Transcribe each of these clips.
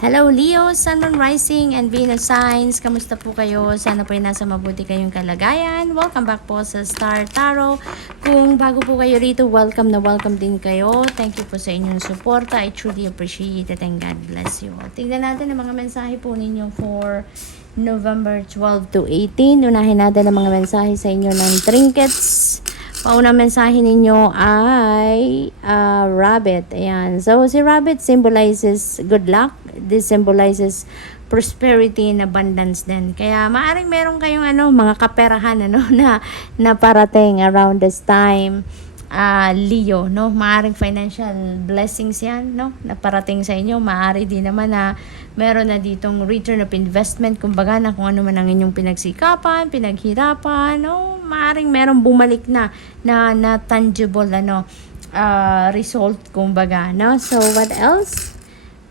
Hello Leo, Sun, Moon, Rising, and Venus signs. Kamusta po kayo? Sana po ay nasa mabuti kayong kalagayan. Welcome back po sa Star Tarot. Kung bago po kayo rito, welcome na welcome din kayo. Thank you po sa inyong suporta. I truly appreciate it and God bless you all. Tingnan natin ang mga mensahe po ninyo for November 12 to 18. Unahin natin ang mga mensahe sa inyo ng trinkets. Paunang mensahe ninyo ay rabbit. Ayan. So, si rabbit symbolizes good luck. This symbolizes prosperity and abundance din. Kaya, maaring meron kayong mga kaperahan na parating around this time. Leo, no? Maaring financial blessings yan, no? Na parating sa inyo. Maari din naman na meron na ditong return of investment, kumbaga na kung ano man ang inyong pinagsikapan, pinaghirapan, no? Maaring meron bumalik na tangible, result, kumbaga, no? So, what else?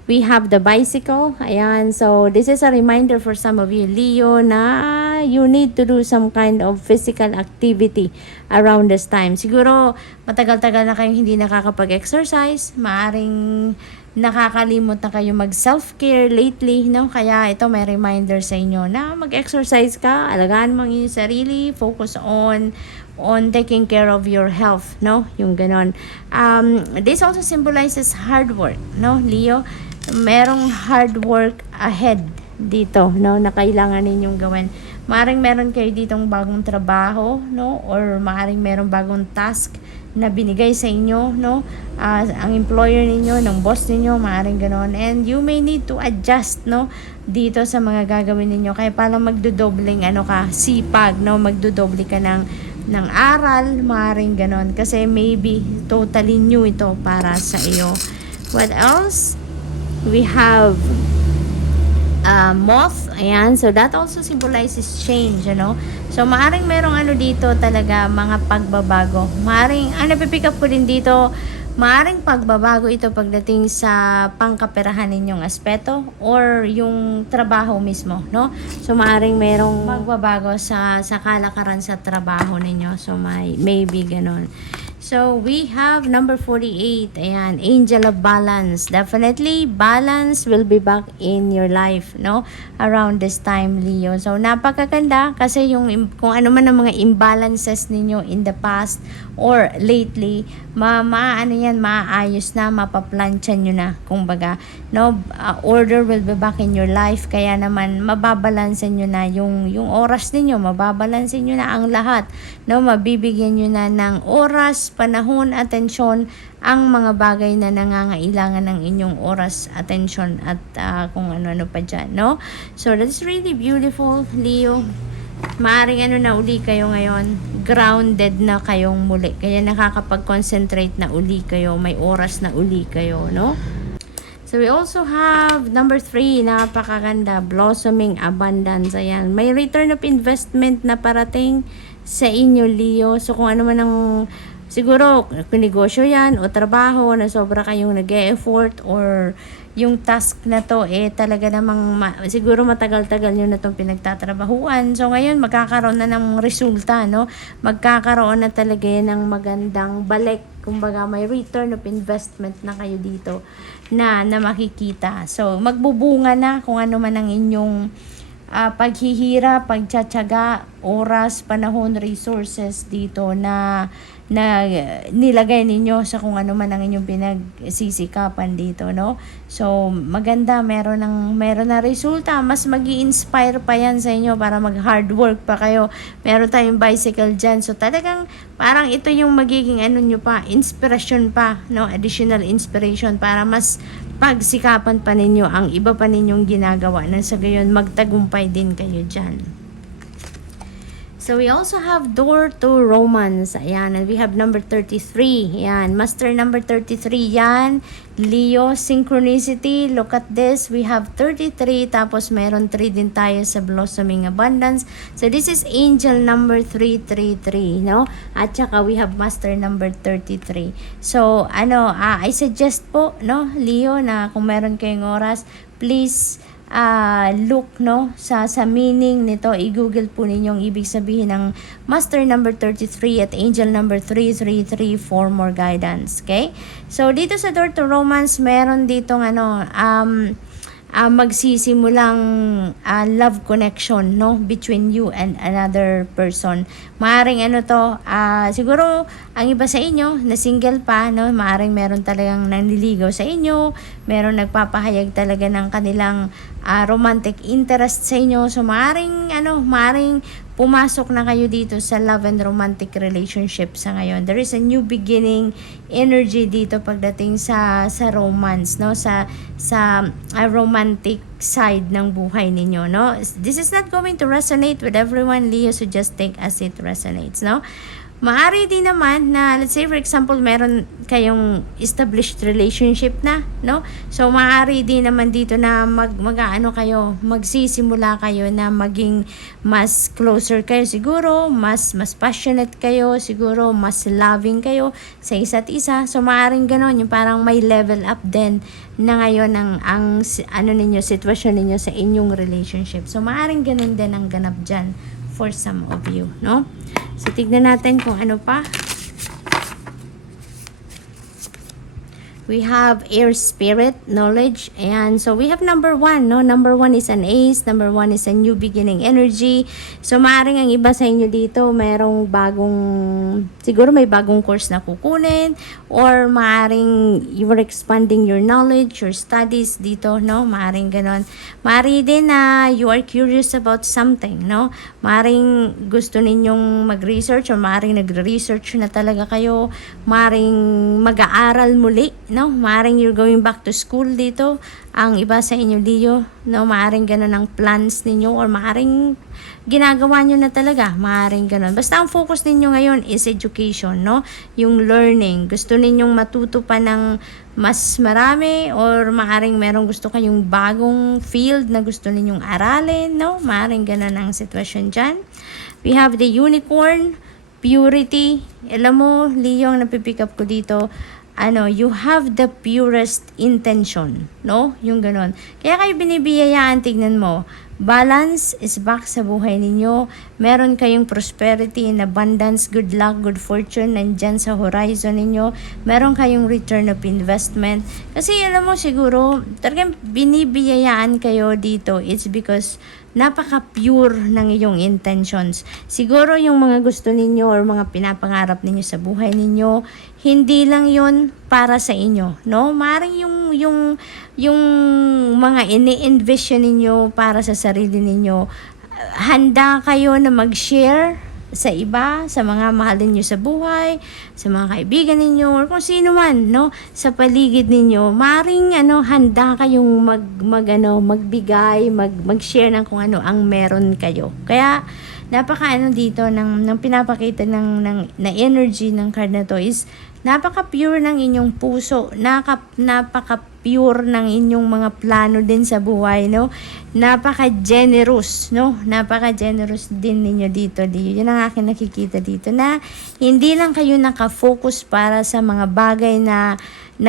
We have the bicycle. Ayan. So, this is a reminder for some of you, Leo, na you need to do some kind of physical activity around this time. Siguro, matagal-tagal na kayong hindi nakakapag-exercise. Maaring nakakalimot na kayo mag-self-care lately, no? Kaya ito may reminder sa inyo na mag-exercise ka, alagaan mo ang iyong sarili, focus on taking care of your health, no? Yung ganon. This also symbolizes hard work, no, Leo? Merong hard work ahead dito, no, na kailangan ninyong gawin. Maaring meron kayo ditong bagong trabaho, no, or maaring merong bagong task na binigay sa inyo, no, ang employer ninyo, ng boss ninyo, maaring ganon. And you may need to adjust, no, dito sa mga gagawin ninyo. Kaya paano magdodobling sipag, no, magdodoble ka ng aral, maaring ganon. Kasi maybe totally new ito para sa iyo. What else? We have moth. Ayan. So, that also symbolizes change, So, maaring merong dito talaga, mga pagbabago. Maaring, napipick up ko din dito, maaring pagbabago ito pagdating sa pangkaperahan ninyong aspeto or yung trabaho mismo, no? So, maaring merong magbabago sa kalakaran sa trabaho ninyo. So, maybe ganon. So, we have number 48. Ayan, Angel of Balance. Definitely, balance will be back in your life, no? Around this time, Leo. So, napakaganda kasi kung ano man ang mga imbalances ninyo in the past or lately, maayos na, mapaplansya nyo na, kumbaga, no? Order will be back in your life. Kaya naman, mababalansin nyo na yung oras ninyo, mababalansin nyo na ang lahat, no? Mabibigyan nyo na ng oras, panahon, atensyon ang mga bagay na nangangailangan ng inyong oras, atensyon at kung ano-ano pa dyan, no? So that's really beautiful, Leo. Maaring na uli kayo ngayon, grounded na kayong muli, kaya nakakapag-concentrate na uli kayo, may oras na uli kayo, no? So, we also have number 3, napakaganda, blossoming abundance. Ayan, may return of investment na parating sa inyo, Leo. So, kung ano man ang siguro, negosyo yan o trabaho na sobra kayong nag-e-effort or yung task na to talaga namang siguro matagal-tagal nyo na itong pinagtatrabahuan. So ngayon magkakaroon na ng resulta, no? Magkakaroon na talaga yan ng magandang balik. Kumbaga may return of investment na kayo dito na makikita. So magbubunga na kung ano man ang inyong paghihira, pagtsatsaga, oras, panahon, resources dito na nilagay ninyo sa kung ano man ang inyong pinagsisikapan dito, no? So, maganda, meron na resulta, mas magi-inspire pa yan sa inyo para mag-hard work pa kayo. Meron tayong bicycle dyan. So, talagang parang ito yung magiging nyo pa, inspiration pa, no? Additional inspiration para mas pagsikapan pa ninyo ang iba pa ninyong ginagawa na sa gayon magtagumpay din kayo dyan. So, we also have door to romance. Ayan. And we have number 33. Ayan. Master number 33. Yan. Leo, synchronicity. Look at this. We have 33. Tapos, meron 3 din tayo sa blossoming abundance. So, this is angel number 333. No? At saka, we have master number 33. So, I suggest po, no, Leo, na kung meron kayong oras, please, look, no, sa meaning nito, i-google po ninyong ibig sabihin ng master number 33 at angel number 333 for more guidance. Okay? So, dito sa door to romance, meron ditong magsisimulang love connection, no, between you and another person. Maaring ano to, siguro ang iba sa inyo na single pa, no, maaring meron talagang nanliligaw sa inyo, meron nagpapahayag talaga ng kanilang romantic interest sa inyo. So maaring pumasok na kayo dito sa love and romantic relationship sa ngayon. There is a new beginning energy dito pagdating sa romance, no, sa romantic side ng buhay ninyo, no. This is not going to resonate with everyone, Leo, so just take as it resonates, no. Maari din naman na, let's say for example, meron kayong established relationship na, no? So, maari din naman dito na magsisimula kayo na maging mas closer kayo siguro, mas passionate kayo, siguro mas loving kayo sa isa't isa. So, maaring ganon, yung parang may level up din na ngayon ang sitwasyon ninyo sa inyong relationship. So, maaring ganon din ang ganap dyan for some of you, no? So, tignan natin kung ano pa. We have air spirit, knowledge, and so we have number 1, no? Number 1 is an ace, number 1 is a new beginning energy. So, maaaring ang iba sa inyo dito, siguro may bagong course na kukunin, or maaaring you are expanding your knowledge, your studies dito, no? Maaaring ganon. Maaari din na you are curious about something, no? Maaaring gusto ninyong mag-research, or maaaring nagre-research na talaga kayo, maaaring mag-aaral muli, no? Maaring you're going back to school dito. Ang iba sa inyo, Leo, no? Maaring ganun ang plans ninyo, or maaring ginagawa nyo na talaga. Maaring ganun. Basta ang focus ninyo ngayon is education, no? Yung learning. Gusto ninyong matuto pa ng mas marami, or maaring merong gusto kayong bagong field na gusto ninyong aralin, no? Maaring ganun ang sitwasyon dyan. We have the unicorn, purity. Alam mo, Leo, ang napipick up ko dito, you have the purest intention, no? Yung ganon. Kaya kayo binibiyayaan, tignan mo. Balance is back sa buhay ninyo. Meron kayong prosperity and abundance, good luck, good fortune, nandyan sa horizon ninyo. Meron kayong return of investment. Kasi alam mo siguro, talagang binibiyayaan kayo dito. It's because napaka-pure ng iyong intentions. Siguro yung mga gusto ninyo or mga pinapangarap ninyo sa buhay ninyo, hindi lang yun para sa inyo, no? Maring yung mga ini-envision ninyo para sa sarili ninyo, handa kayo na mag-share sa iba, sa mga mahalin nyo sa buhay, sa mga kaibigan ninyo, or kung sino man, no, sa paligid ninyo. Maring handa kayong magbigay, mag-share ng kung ano ang meron kayo. Kaya napaka dito ng pinapakita na energy ng card na to is napaka-pure ng inyong puso, napaka-pure ng inyong mga plano din sa buhay, no? Napaka-generous, no? Napaka-generous din ninyo dito. Yun ang akin nakikita dito, na hindi lang kayo nakafocus para sa mga bagay na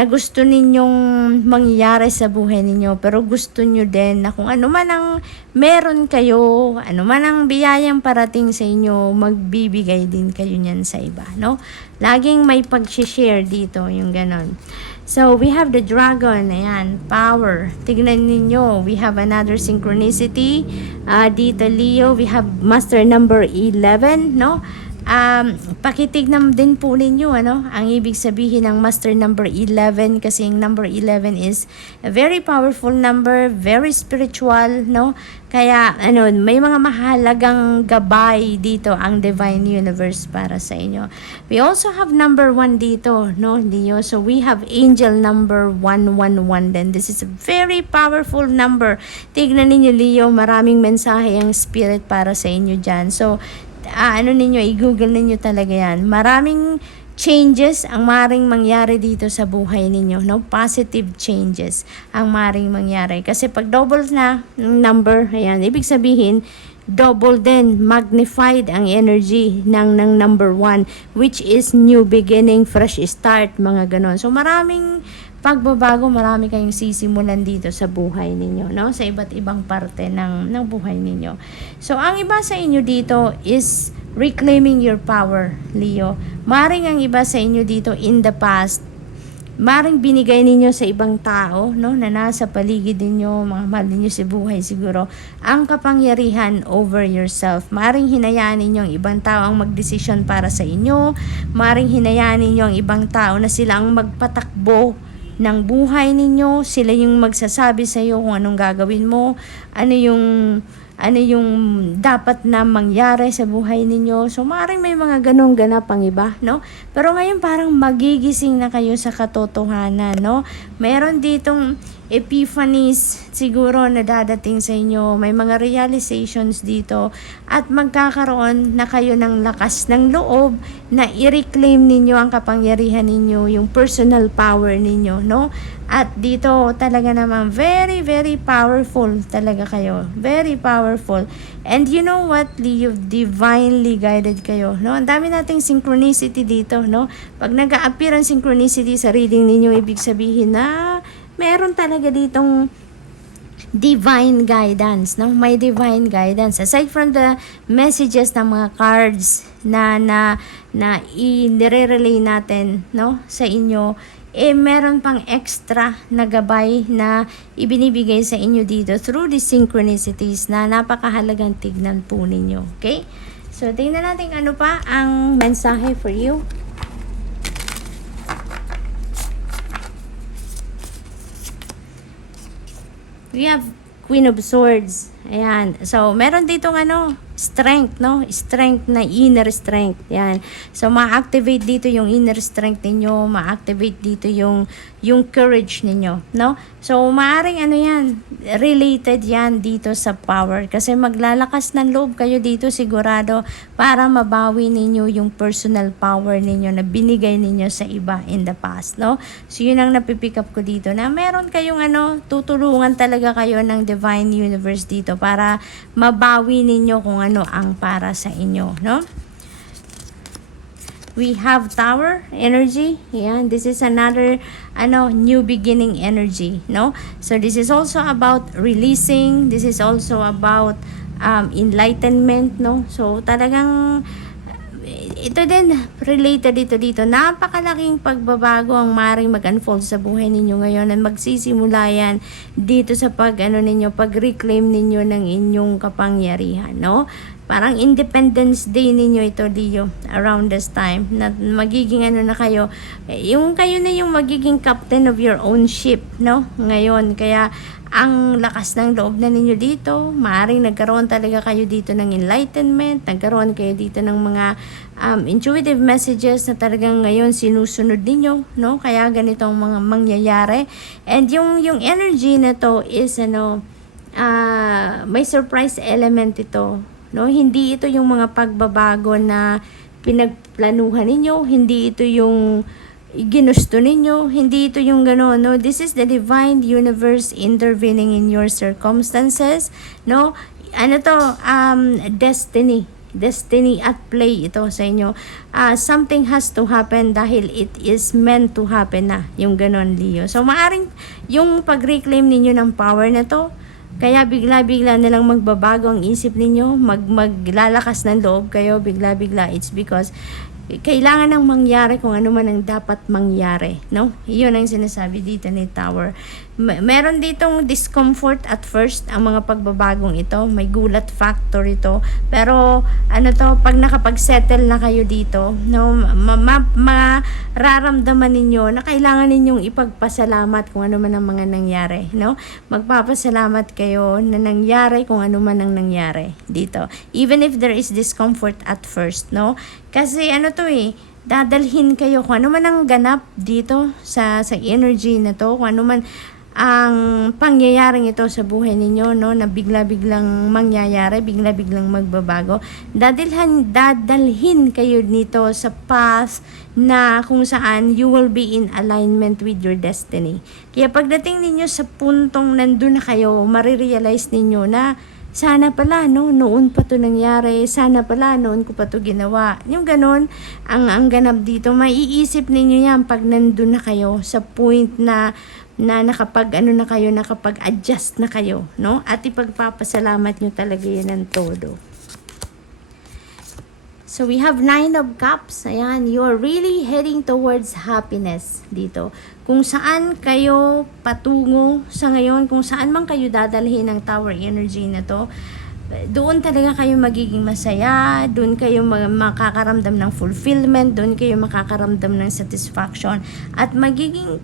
gusto ninyong mangyari sa buhay ninyo, pero gusto nyo din na kung ano man ang meron kayo, ano man ang biyayang parating sa inyo, magbibigay din kayo niyan sa iba, no? Laging may pag-share dito, yung ganon. So, we have the dragon, ayan, power. Tignan ninyo, we have another synchronicity. Dito, Leo, we have master number 11, no? Pakitignan din po ninyo ang ibig sabihin ng master number 11, kasi yung number 11 is a very powerful number, very spiritual, no? Kaya may mga mahalagang gabay dito ang divine universe para sa inyo. We also have number 1 dito, no, Leo? So we have angel number 111 then. This is a very powerful number. Tignan ninyo, Leo, maraming mensahe ang spirit para sa inyo dyan. So i-google ninyo talaga yan. Maraming changes ang maring mangyari dito sa buhay ninyo, no? Positive changes ang maring mangyari. Kasi pag double na number, ayan, ibig sabihin, double din, magnified ang energy ng number 1, which is new beginning, fresh start, mga ganon. So, maraming pagbabago, marami kayong sisimulan dito sa buhay ninyo, no? Sa iba't ibang parte ng buhay ninyo. So, ang iba sa inyo dito is reclaiming your power, Leo. Maring ang iba sa inyo dito in the past, maring binigay ninyo sa ibang tao, no, na nasa paligid ninyo, mga mahal ninyo sa buhay siguro, ang kapangyarihan over yourself. Maring hinayaan ninyo ang ibang tao ang magdesisyon para sa inyo, maring hinayaan ninyo ang ibang tao na sila ang magpatakbo ng buhay ninyo, sila yung magsasabi sa iyo kung anong gagawin mo, ano yung dapat na mangyari sa buhay ninyo. So, maaaring may mga ganong ganap ang iba, no? Pero ngayon parang magigising na kayo sa katotohanan, no? Meron ditong epiphanies siguro na dadating sa inyo. May mga realizations dito at magkakaroon na kayo ng lakas ng loob na i-reclaim ninyo ang kapangyarihan ninyo, yung personal power ninyo, no? At dito talaga naman very, very powerful talaga kayo. Very powerful. And you know what, Leo, divinely guided kayo, no? Ang dami nating synchronicity dito, no? Pag nag-a-appear ang synchronicity sa reading ninyo, ibig sabihin na meron talaga ditong divine guidance, no? May divine guidance. Aside from the messages ng mga cards na i-relay natin, no, sa inyo, meron pang extra na gabay na ibinibigay sa inyo dito through the synchronicities na napakahalagang tignan po ninyo. Okay? So, tingnan natin ano pa ang mensahe for you. We have Queen of Swords. Ayan. So, meron ditong strength, no? Strength na inner strength. Yan. So, ma-activate dito yung inner strength ninyo, ma-activate dito yung courage ninyo, no? So, maaring yan, related yan dito sa power. Kasi maglalakas ng loob kayo dito sigurado para mabawi ninyo yung personal power ninyo na binigay ninyo sa iba in the past, no? So, yun ang napipick up ko dito na meron kayong tutulungan talaga kayo ng divine universe dito para mabawi ninyo kung ano ang para sa inyo, no? We have Tower energy. Yan, this is another new beginning energy, no? So this is also about releasing, this is also about enlightenment, no? So talagang ito din related dito. Napakalaking pagbabago ang maaaring mag-unfold sa buhay ninyo ngayon at magsisimula yan dito sa pag-reclaim ninyo ng inyong kapangyarihan, no? Parang Independence Day ninyo ito, Leo, around this time. Na magiging na kayo, yung kayo na yung magiging captain of your own ship, no? Ngayon, kaya ang lakas ng loob na ninyo dito, maaaring nagkaroon talaga kayo dito ng enlightenment, nagkaroon kayo dito ng mga intuitive messages na talagang ngayon sinusunod ninyo, no? Kaya ganito ang mga mangyayari. And yung energy na to is may surprise element ito, no? Hindi ito yung mga pagbabago na pinagplanuhan ninyo, hindi ito yung ginusto ninyo, hindi ito yung gano'n, no? This is the divine universe intervening in your circumstances, no? Destiny at play ito sa inyo. Something has to happen dahil it is meant to happen na, yung gano'n, Leo. So, maaring yung pag-reclaim ninyo ng power na to, kaya bigla-bigla na lang magbabago ang isip ninyo, maglalakas ng loob kayo, bigla-bigla. It's because kailangan nang mangyari kung ano man ang dapat mangyari, no? Iyon ang sinasabi dito ni Tower. Meron ditong discomfort at first ang mga pagbabagong ito, may gulat factor ito, pero pag nakapag-settle na kayo dito, no, mararamdaman ninyo na kailangan ninyong ipagpasalamat kung ano man ang mga nangyari, no? Magpapasalamat kayo na nangyari kung ano man ang nangyari dito, even if there is discomfort at first, no? Kasi dadalhin kayo kung ano man ang ganap dito sa energy na to, kung ano man ang pangyayaring ito sa buhay ninyo, no, na bigla-biglang mangyayari, bigla-biglang magbabago. Dadalhin kayo nito sa path na kung saan you will be in alignment with your destiny. Kaya pagdating ninyo sa puntong nandun na kayo, marirealize ninyo na sana pala, no, noon pa to nangyari, sana pala noon ko pa to ginawa. Yung ganon, ang ganap dito, maiisip ninyo yan pag nandun na kayo sa point na nakapag-adjust na kayo, no? At ipagpapasalamat nyo talaga yan ng todo. So we have 9 of Cups. Ayan, you are really heading towards happiness dito. Kung saan kayo patungo sa ngayon, kung saan man kayo dadalhin ng Tower energy na to, doon talaga kayo magiging masaya, doon kayo makakaramdam ng fulfillment, doon kayo makakaramdam ng satisfaction, at magiging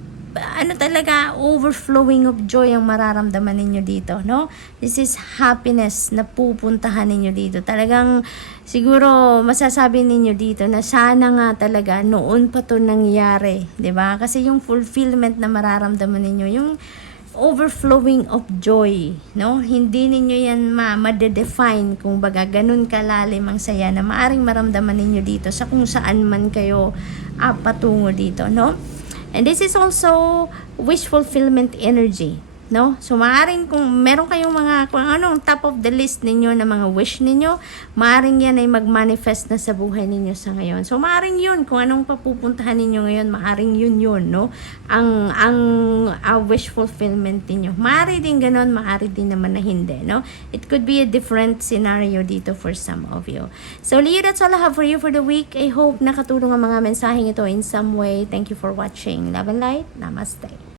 talaga, overflowing of joy ang mararamdaman ninyo dito, no? This is happiness na pupuntahan ninyo dito. Talagang siguro masasabi ninyo dito na sana nga talaga noon pa to nangyari, 'di ba? Kasi yung fulfillment na mararamdaman ninyo, yung overflowing of joy, no? Hindi ninyo yan ma-define kung baga ganun kalalim ang saya na maaring maramdaman ninyo dito sa kung saan man kayo patungo dito, no? And this is also wish fulfillment energy, no? So maaring kung meron kayong mga kung anong top of the list ninyo na mga wish ninyo, maaring yan ay mag-manifest na sa buhay ninyo sa ngayon. So maaring yun, kung anong papupuntahan ninyo ngayon, maaring yun, no? Ang wish fulfillment ninyo. Maaari din ganon, maaari din naman na hindi, no? It could be a different scenario dito for some of you. So Leo, that's all I have for you for the week. I hope nakatulong ang mga mensaheng ito in some way. Thank you for watching. Love and light. Namaste.